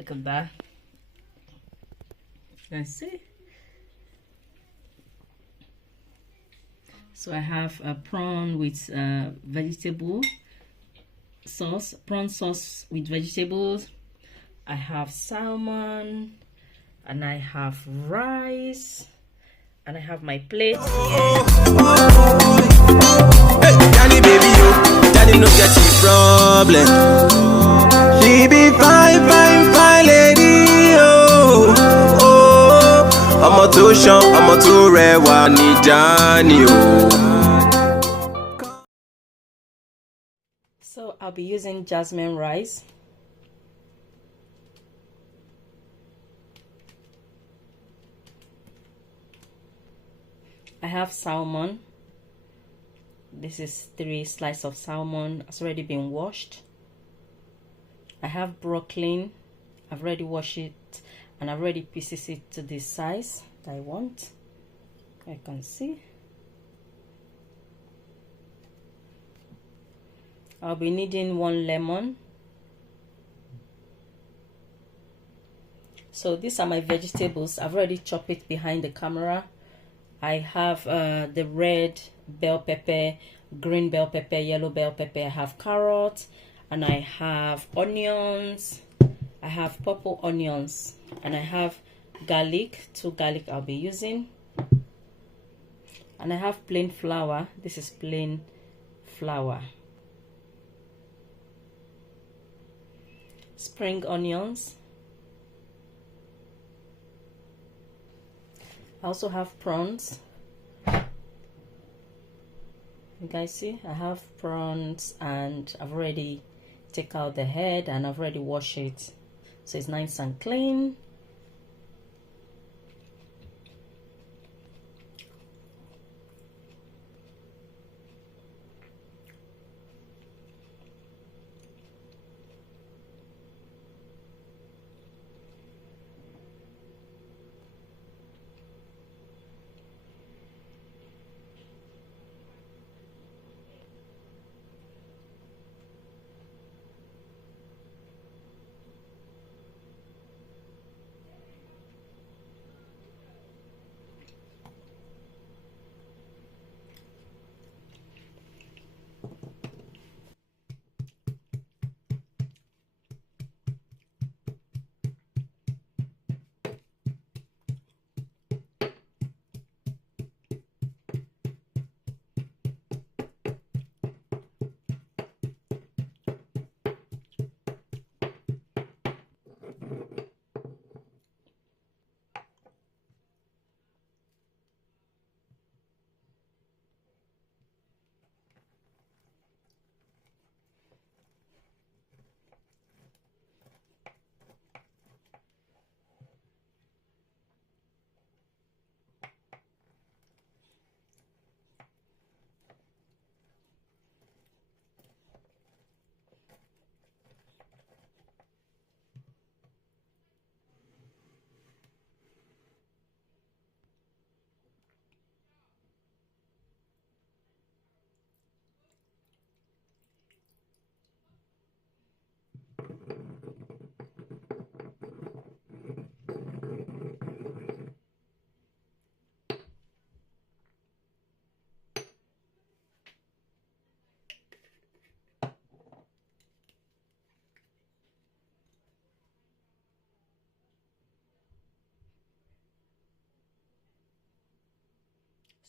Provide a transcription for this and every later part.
Look at that. Let's see. So I have a prawn with vegetable sauce, prawn sauce with vegetables. I have salmon, and I have rice, and I have my plate. Hey, Danny baby, yo, Danny no get the problem. She be fine, fine, fine lady, oh, oh. I'm a too short, I'm a too rare one, need Danny, oh. So I'll be using jasmine rice. I have salmon. This is 3 slices of salmon. It's already been washed. I have broccoli. I've already washed it and I've already pieces it to the size that I want. I can see. I'll be needing 1 lemon. So these are my vegetables. I've already chopped it behind the camera. I have the red bell pepper, green bell pepper, yellow bell pepper. I have carrots, and I have onions. I have purple onions, and I have garlic, 2 garlic I'll be using. And I have plain flour. This is plain flour. Spring onions. I also have prawns. You guys see, I have prawns and I've already taken out the head and I've already washed it, so it's nice and clean.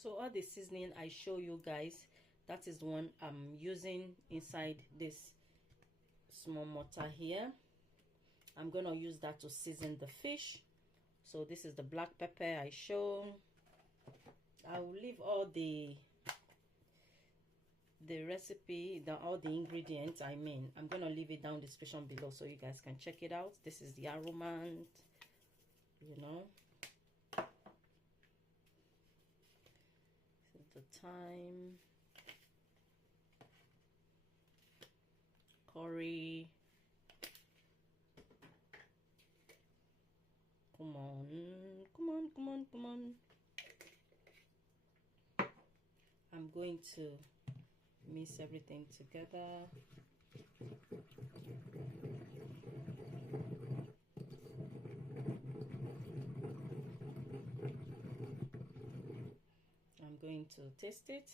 So all the seasoning I show you guys, that is the one I'm using inside this small mortar here. I'm gonna use that to season the fish. So this is the black pepper I show. I will leave all the recipe, all the ingredients, I'm gonna leave it down in the description below so you guys can check it out. This is the aromat, you know. The thyme, curry, come on, come on, come on, come on. I'm going to mix everything together. to taste it.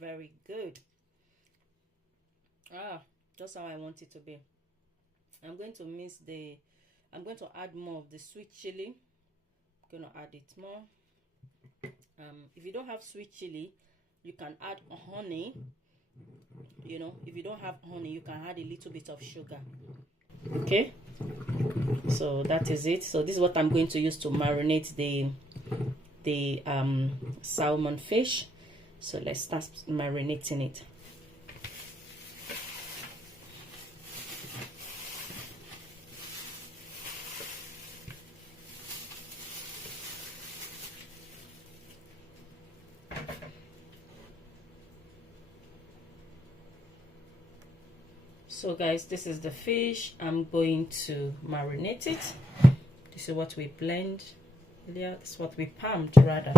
Very good. Just how I want it to be. I'm going to add more of the sweet chili. I'm gonna add it more. If you don't have sweet chili, you can add honey. You know, if you don't have honey, you can add a little bit of sugar. Okay, so that is it. So this is what I'm going to use to marinate the salmon fish. So let's start marinating it. So guys, this is the fish. I'm going to marinate it. This is what we blend. Yeah, this is what we palmed rather.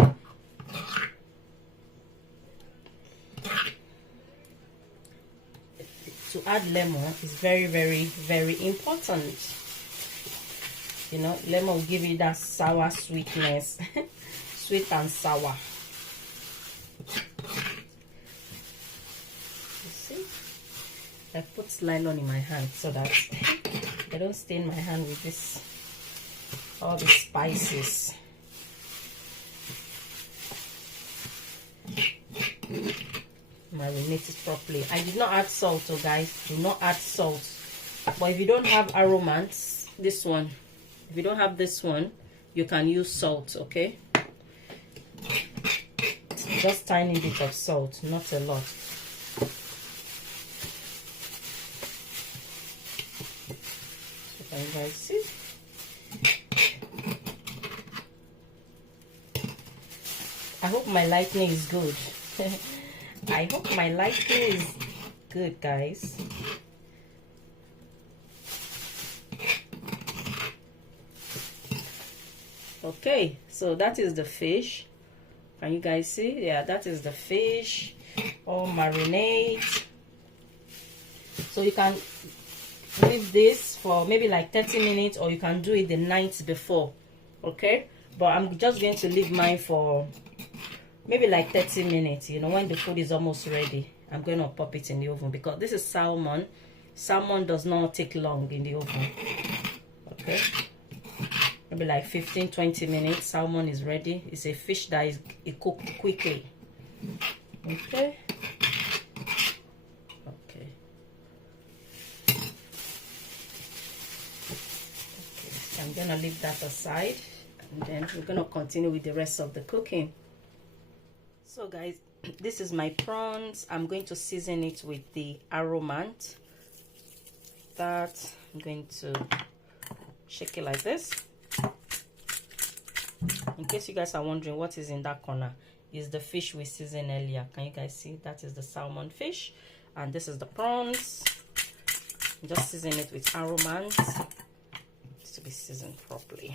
To add lemon is very, very, very important. You know, lemon will give you that sour sweetness. Sweet and sour. You see? I put nylon in my hand so that I don't stain my hand with this, all the spices. Marinate it properly. I did not add salt, so guys, do not add salt. But if you don't have aromats, this one, if you don't have this one, you can use salt, okay? Just tiny bit of salt, not a lot. Can you guys see? I hope my lighting is good. I hope my lighting is good, guys. Okay, so that is the fish. Can you guys see? Yeah, that is the fish. All marinate. So you can leave this for maybe like 30 minutes, or you can do it the night before. Okay, but I'm just going to leave mine for maybe like 30 minutes. You know, when the food is almost ready, I'm going to pop it in the oven, because this is salmon. Salmon does not take long in the oven. Okay, maybe like 15-20 minutes, salmon is ready. It's a fish that is cooked quickly. Okay. I'm gonna leave that aside, and then we're gonna continue with the rest of the cooking. So guys, this is my prawns. I'm going to season it with the aromat. That I'm going to shake it like this. In case you guys are wondering what is in that corner, is the fish we seasoned earlier. Can you guys see? That is the salmon fish, and this is the prawns. Just season it with aromat to be seasoned properly.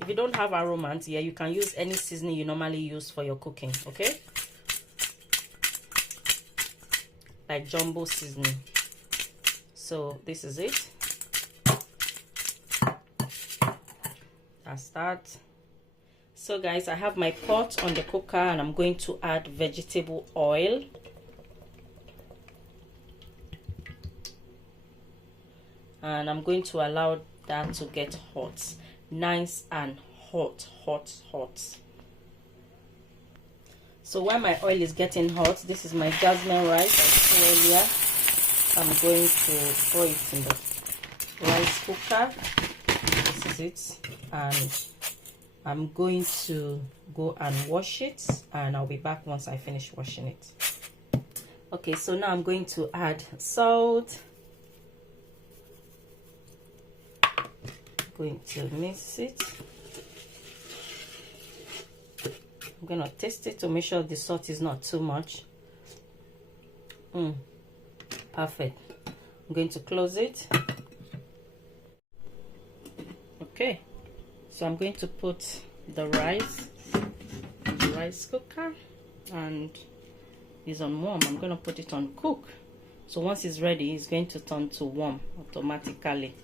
If you don't have aromat, yeah, you can use any seasoning you normally use for your cooking, okay? Like jumbo seasoning. So this is it. That's that. So guys, I have my pot on the cooker, and I'm going to add vegetable oil. And I'm going to allow that to get hot, nice and hot. So when my oil is getting hot, this is my jasmine rice I said earlier. I'm going to throw it in the rice cooker. This is it, and I'm going to go and wash it, and I'll be back once I finish washing it. Okay, so now I'm going to add salt. Going to mix it. I'm gonna taste it to make sure the salt is not too much. Perfect. I'm going to close it. Okay, so I'm going to put the rice in the rice cooker, and it's on warm. I'm gonna put it on cook. So once it's ready, it's going to turn to warm automatically.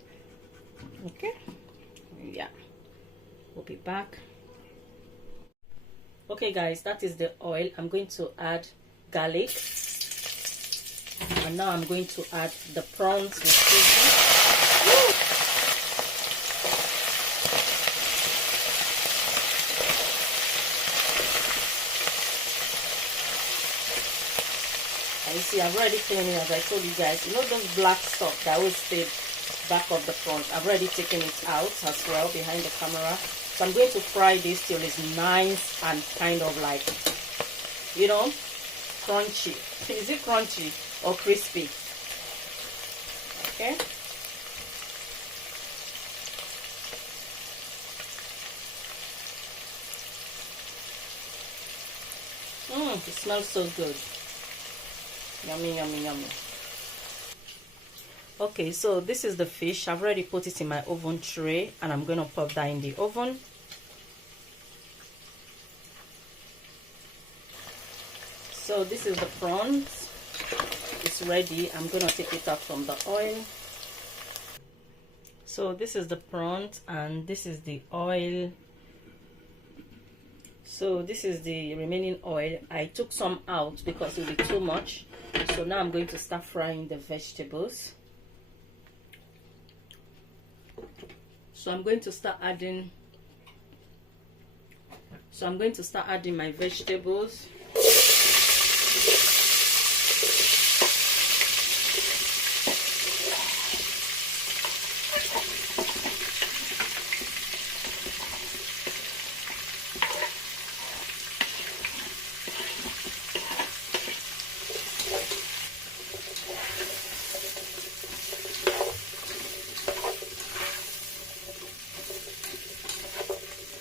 Okay, yeah, We'll be back. Okay guys, that is the oil. I'm going to add garlic, and now I'm going to add the prawns with seasoning. And you see, I've already cleaned it, as I told you guys. You know those black stuff that always stay back of the prawns? I've already taken it out as well behind the camera. So I'm going to fry this till it's nice and kind of like, you know, crunchy. Is it crunchy or crispy? Okay. It smells so good. Yummy, yummy, yummy. Okay, so this is the fish. I've already put it in my oven tray, and I'm going to pop that in the oven. So this is the prawns. It's ready. I'm going to take it out from the oil. So this is the prawns, and this is the oil. So this is the remaining oil. I took some out because it will be too much. So now I'm going to start frying the vegetables. So I'm going to start adding my vegetables.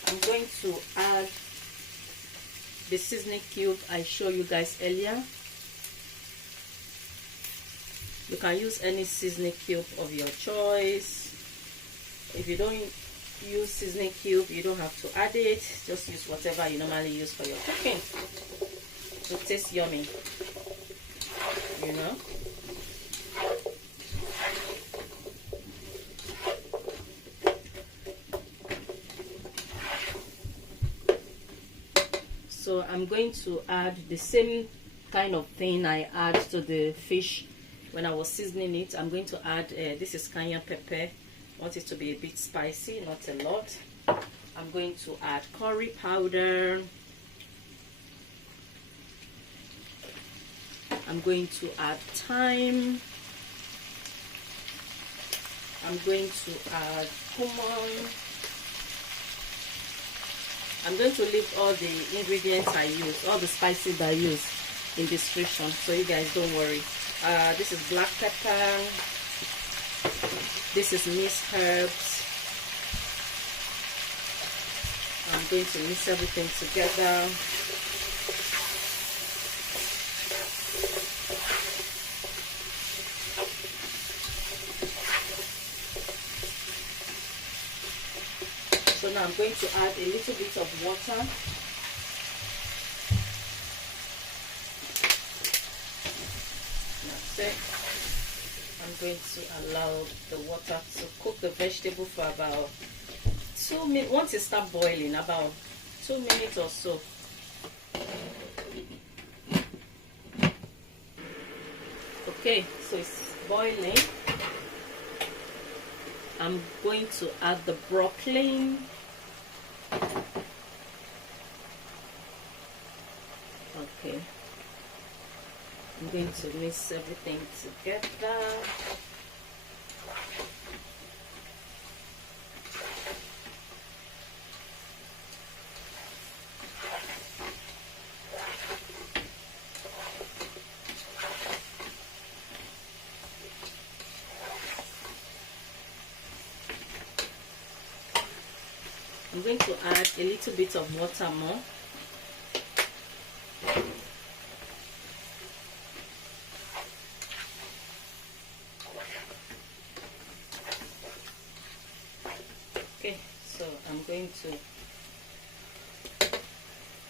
I'm going to add the seasoning cube I showed you guys earlier. You can use any seasoning cube of your choice. If you don't use seasoning cube, you don't have to add it. Just use whatever you normally use for your cooking to taste yummy, you know. So I'm going to add the same kind of thing I add to the fish when I was seasoning it. I'm going to add, this is cayenne pepper. I want it to be a bit spicy, not a lot. I'm going to add curry powder. I'm going to add thyme. I'm going to add cumin. I'm going to leave all the ingredients I use, all the spices I use in the description, so you guys don't worry. This is black pepper. This is minced herbs. I'm going to mix everything together. So now I'm going to add a little bit of water. That's it. I'm going to allow the water to cook the vegetable for about 2 minutes. Once it starts boiling, about 2 minutes or so. Okay, so it's boiling. I'm going to add the broccoli. Okay. I'm going to mix everything together. I'm going to add a little bit of water more. Okay, so I'm going to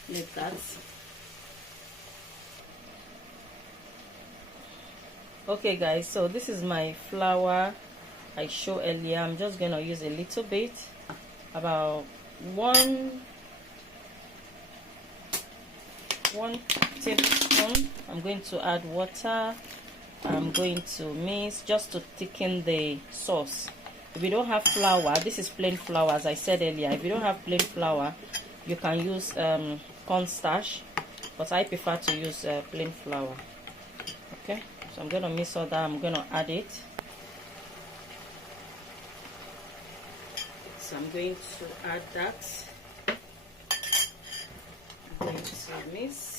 make that. Okay guys, so this is my flour I showed earlier. I'm just gonna use a little bit, about one tablespoon. I'm going to add water. I'm going to mix just to thicken the sauce. If you don't have flour, this is plain flour, as I said earlier. If you don't have plain flour, you can use cornstarch, but I prefer to use plain flour. Okay, so I'm going to mix all that. I'm going to add it. So I'm going to add that. I'm going to mix.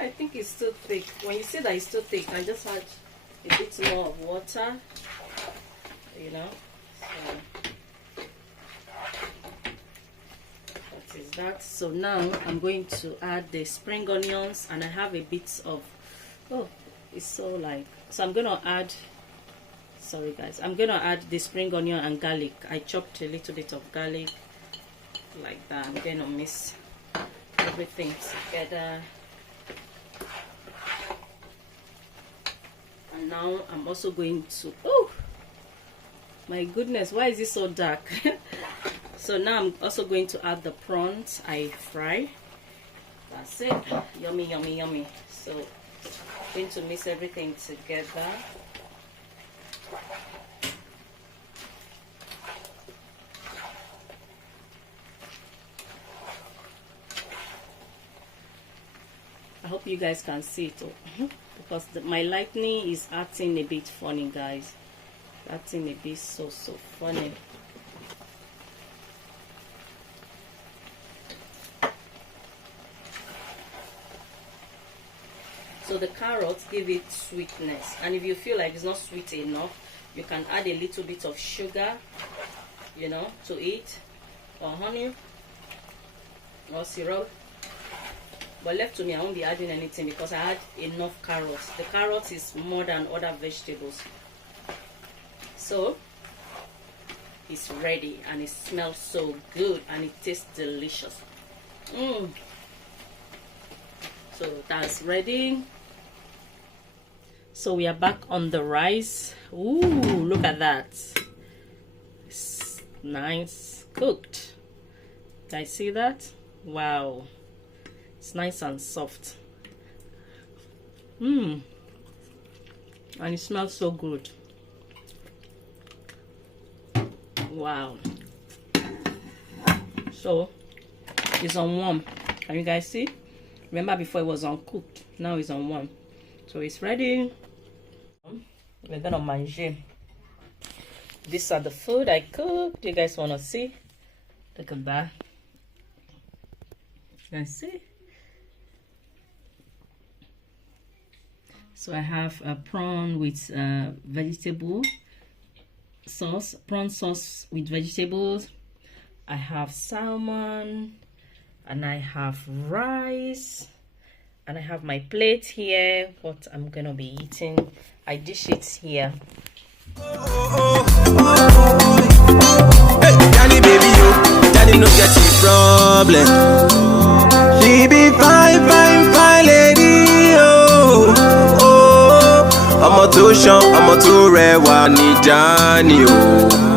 I think it's too thick. When you say that it's too thick, I just add a bit more of water, you know. So that is that. So now I'm going to add the spring onions, and I have a bit of, oh, it's so like, so I'm gonna add, sorry guys, I'm gonna add the spring onion and garlic. I chopped a little bit of garlic like that. I'm gonna mix everything together. And now I'm also going to, oh my goodness, why is it so dark? So now I'm also going to add the prawns I fry. That's it. Yummy, yummy, yummy. So I'm going to mix everything together. I hope you guys can see it. Oh. Because my lightning is acting a bit funny, guys. Acting a bit so funny. So the carrots give it sweetness, and if you feel like it's not sweet enough, you can add a little bit of sugar, you know, to it, or honey, or syrup. But left to me, I won't be adding anything because I had enough carrots. The carrots is more than other vegetables. So it's ready, and it smells so good, and it tastes delicious. So that's ready. So we are back on the rice. Ooh, look at that. It's nice cooked. Guys, see that? Wow. It's nice and soft. And it smells so good. Wow. So it's on warm. Can you guys see? Remember before it was uncooked. Now it's on warm. So it's ready. We're gonna manger. These are the food I cooked. You guys wanna see? Look at that. You guys see? So I have a prawn with vegetable sauce, prawn sauce with vegetables. I have salmon, and I have rice, and I have my plate here, what I'm gonna be eating. I dish it here. Hey, Danny baby, you, Danny no get the problem. She be fine, fine, fine lady, oh, oh. I'm a too short, I'm a too rare one, Danny, oh.